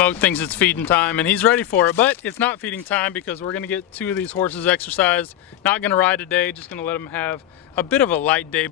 Smoke thinks it's feeding time and he's ready for it, but it's not feeding time because we're gonna get 2 of these horses exercised. Not gonna ride today, just gonna let them have a bit of a light day.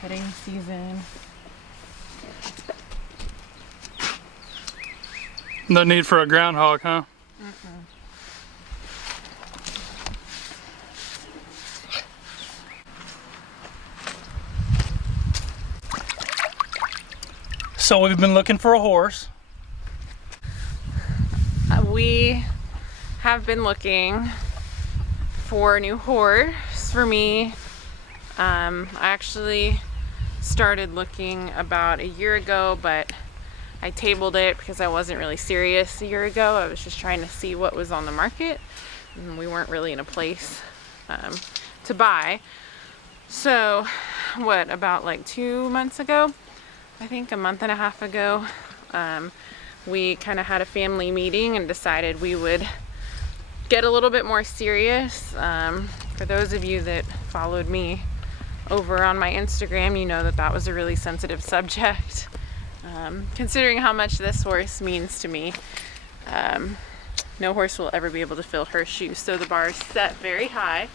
Shedding season. No need for a groundhog, huh? So we've been looking for a horse. We have been looking for a new horse for me. I actually started looking about a year ago, but I tabled it because I wasn't really serious a year ago. I was just trying to see what was on the market, and we weren't really in a place to buy. So what, about like 2 months ago, I think a month and a half ago, we kind of had a family meeting and decided we would get a little bit more serious. For those of you that followed me over on my Instagram, you know that that was a really sensitive subject. Considering how much this horse means to me, no horse will ever be able to fill her shoes, so the bar is set very high.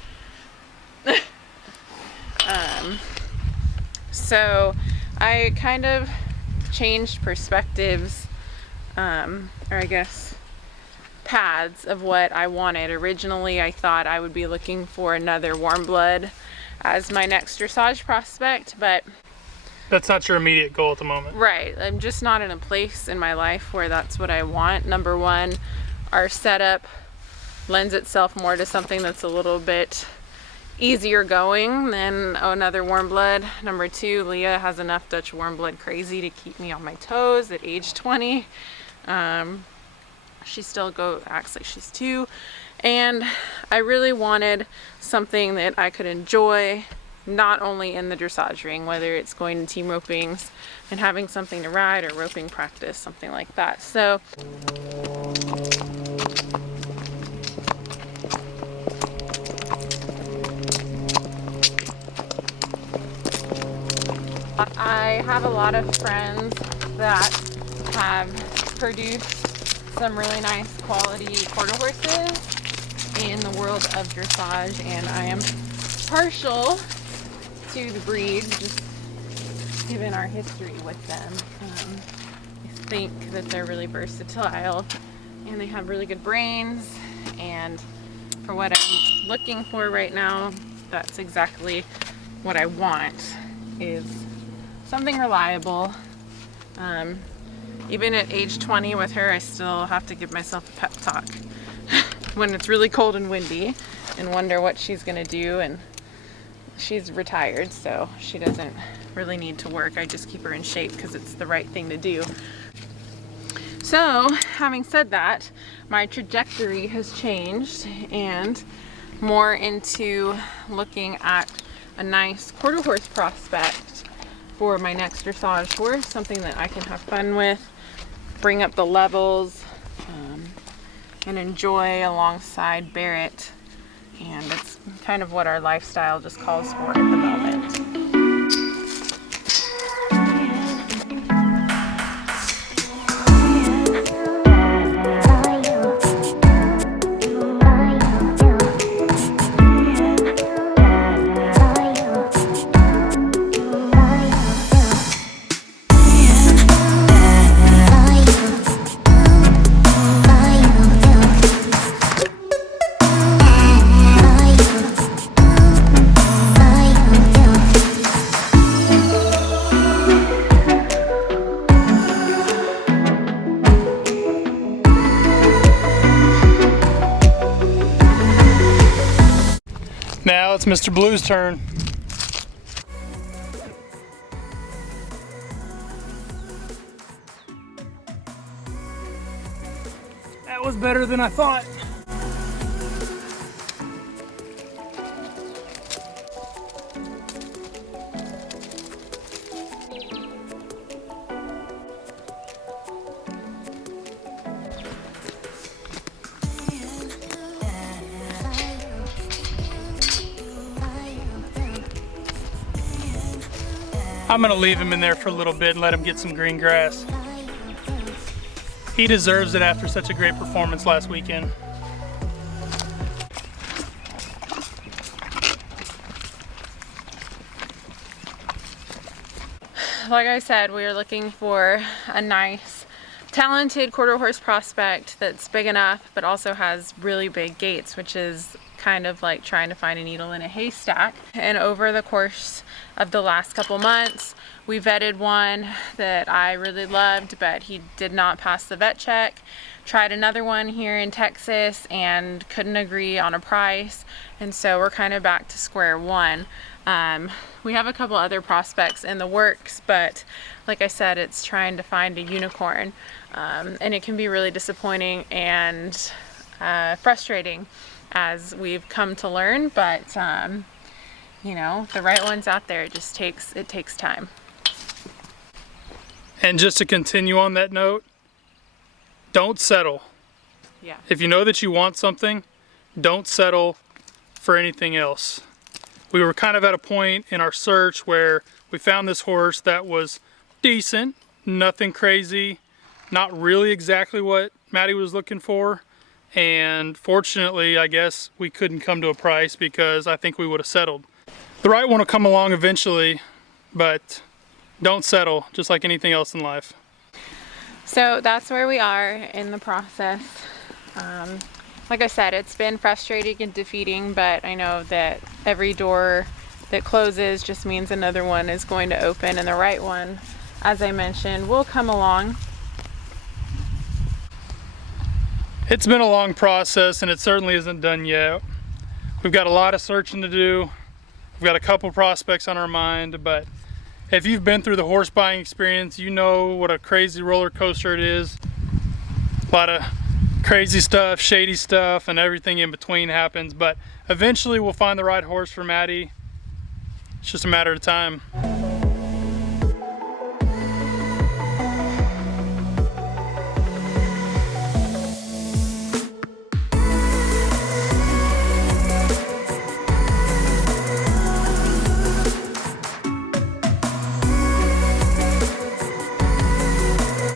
So I kind of changed perspectives, or I guess paths of what I wanted. Originally, I thought I would be looking for another warm blood as my next dressage prospect, but that's not your immediate goal at the moment. Right. I'm just not in a place in my life where that's what I want. Number one, our setup lends itself more to something that's a little bit easier going than another warm blood. Number two, Leah has enough Dutch warm blood crazy to keep me on my toes at age 20. She still acts like she's 2. And I really wanted something that I could enjoy, not only in the dressage ring, whether it's going to team ropings and having something to ride or roping practice, something like that. So I have a lot of friends that have produced some really nice quality quarter horses in the world of dressage, and I am partial to the breed, just given our history with them. I think that they're really versatile and they have really good brains, and for what I'm looking for right now, that's exactly what I want, is something reliable. Even at age 20 with her, I still have to give myself a pep talk when it's really cold and windy and wonder what she's gonna do. And she's retired, so she doesn't really need to work. I just keep her in shape because it's the right thing to do. So having said that, my trajectory has changed and more into looking at a nice quarter horse prospect for my next dressage horse, something that I can have fun with, bring up the levels, and enjoy alongside Barrett. And it's kind of what our lifestyle just calls for at the moment. it's Mr. Blue's turn. That was better than I thought. I'm gonna leave him in there for a little bit and let him get some green grass. He deserves it after such a great performance last weekend. Like I said, we are looking for a nice, talented quarter horse prospect that's big enough but also has really big gates, which is kind of like trying to find a needle in a haystack. And over the course of the last couple months, we vetted one that I really loved, but he did not pass the vet check. Tried another one here in Texas and couldn't agree on a price, and so we're kind of back to square one. We have a couple other prospects in the works, but like I said, it's trying to find a unicorn, and it can be really disappointing and frustrating, as we've come to learn. But you know, the right one's out there. It takes time. And just to continue on that note, don't settle. Yeah. If you know that you want something, don't settle for anything else. We were kind of at a point in our search where we found this horse that was decent, nothing crazy, not really exactly what Maddie was looking for. And fortunately, I guess we couldn't come to a price because I think we would have settled. The right one will come along eventually, but don't settle, just like anything else in life. So that's where we are in the process. Like I said, it's been frustrating and defeating, but I know that every door that closes just means another one is going to open, and the right one, as I mentioned, will come along. It's been a long process, and it certainly isn't done yet. We've got a lot of searching to do. We've got a couple prospects on our mind, but if you've been through the horse buying experience, you know what a crazy roller coaster it is. A lot of crazy stuff, shady stuff, and everything in between happens, but eventually we'll find the right horse for Maddie. It's just a matter of time.